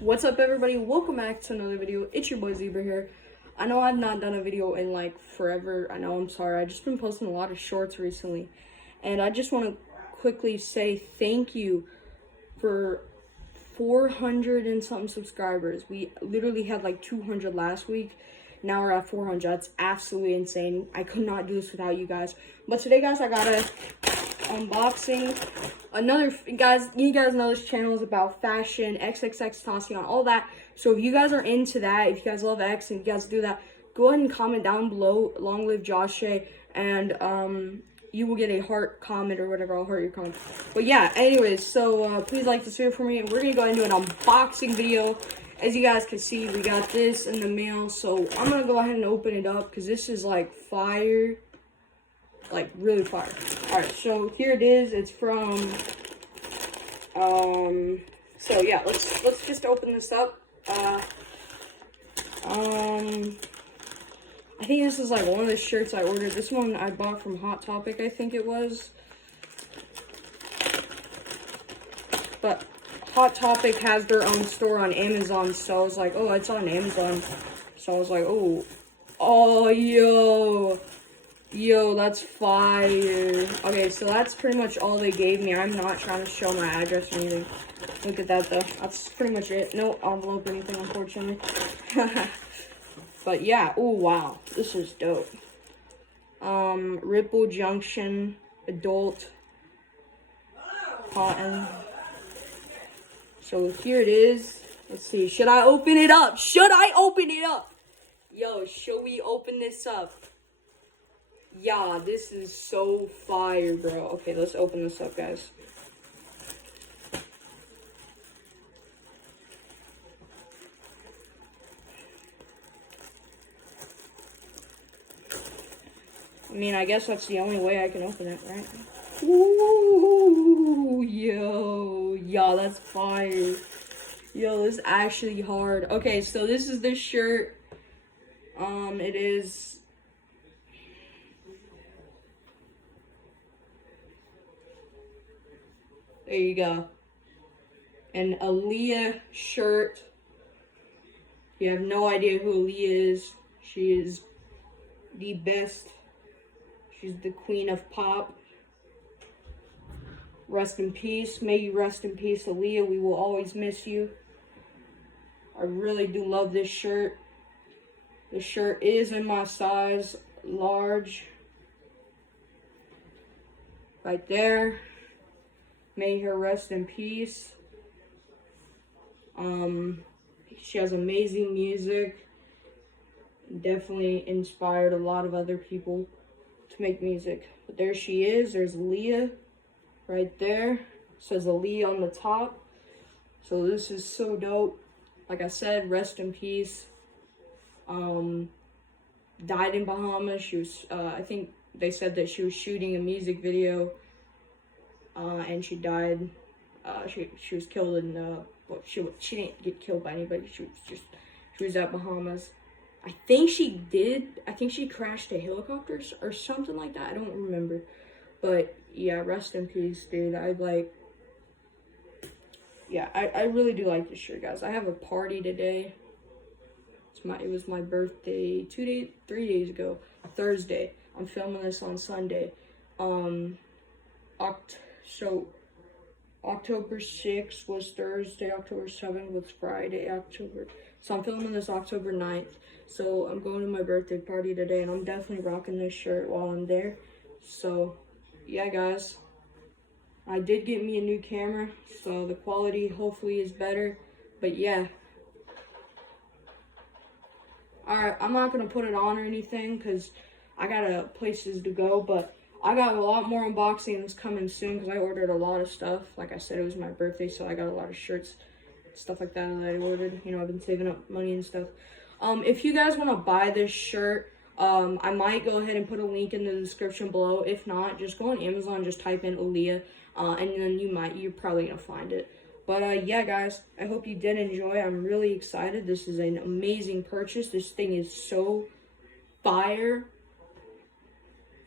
What's up, everybody? Welcome back to another video. It's your boy Zebra here. I know I've not done a video in like forever. I know, I'm sorry. I've just been posting a lot of shorts recently. And I just want to quickly say thank you for 400 and something subscribers. We literally had like 200 last week. Now we're at 400. That's absolutely insane. I could not do this without you guys. But today, guys, I got a unboxing. You guys know this channel is about fashion, XXXTentacion, all that. So if you guys are into that, if you guys love X and you guys do that, go ahead and comment down below. Long live Josh, and you will get a heart comment or whatever. I'll heart your comment. But yeah, anyways, so please like this video for me. We're gonna go ahead and do an unboxing video. As you guys can see, we got this in the mail. So I'm gonna go ahead and open it up because this is like fire. Like really fire. Alright, so here it is. It's from so yeah, let's just open this up. I think this is like one of the shirts I ordered. This one I bought from Hot Topic, I think it was. But Hot Topic has their own store on Amazon, so I was like, oh, it's on Amazon. So I was like, oh, yo, that's fire. Okay, so that's pretty much all they gave me. I'm not trying to show my address or anything. Look at that, though. That's pretty much it. No envelope or anything, unfortunately. But yeah, oh wow, this is dope. Ripple Junction Adult Cotton. So here it is. Let's see, should I open it up? Should I open it up? Yo, should we open this up? Yeah, this is so fire, bro. Okay, let's open this up, guys. I mean, I guess that's the only way I can open it, right? Ooh, yo, that's fire. Yo, this is actually hard. Okay, so this is the shirt. It is... There you go. An Aaliyah shirt. You have no idea who Aaliyah is. She is the best. She's the queen of pop. Rest in peace. May you rest in peace, Aaliyah. We will always miss you. I really do love this shirt. The shirt is in my size, large. Right there. May her rest in peace. She has amazing music. Definitely inspired a lot of other people to make music. But there she is. There's Aaliyah right there. It says Aaliyah on the top. So this is so dope. Like I said, rest in peace. Died in Bahamas. She was, I think they said that she was shooting a music video. And she died. She was killed in well, she didn't get killed by anybody. She was at Bahamas. I think she crashed a helicopter or something like that. I don't remember. But yeah, rest in peace, dude. I really do like this shirt, guys. I have a party today. It was my birthday 3 days ago, Thursday. I'm filming this on Sunday. So October 6th was Thursday, October 7th was Friday, so I'm filming this October 9th. So I'm going to my birthday party today, and I'm definitely rocking this shirt while I'm there. So yeah, guys, I did get me a new camera, so the quality hopefully is better. But yeah, alright, I'm not gonna put it on or anything because I got places to go, but I got a lot more unboxings coming soon because I ordered a lot of stuff. Like I said, it was my birthday, so I got a lot of shirts, stuff like that I ordered. You know, I've been saving up money and stuff. If you guys want to buy this shirt, I might go ahead and put a link in the description below. If not, just go on Amazon, just type in Aaliyah, and then you're probably going to find it. But yeah, guys, I hope you did enjoy. I'm really excited. This is an amazing purchase. This thing is so fire.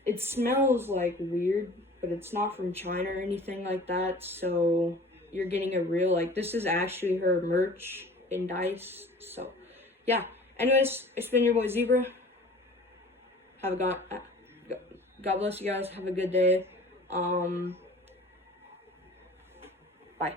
It smells like weird, but it's not from China or anything like that. So you're getting a real, like, this is actually her merch in dice. So yeah, anyways, it's been your boy Zebra. Have a God bless you guys. Have a good day. Bye.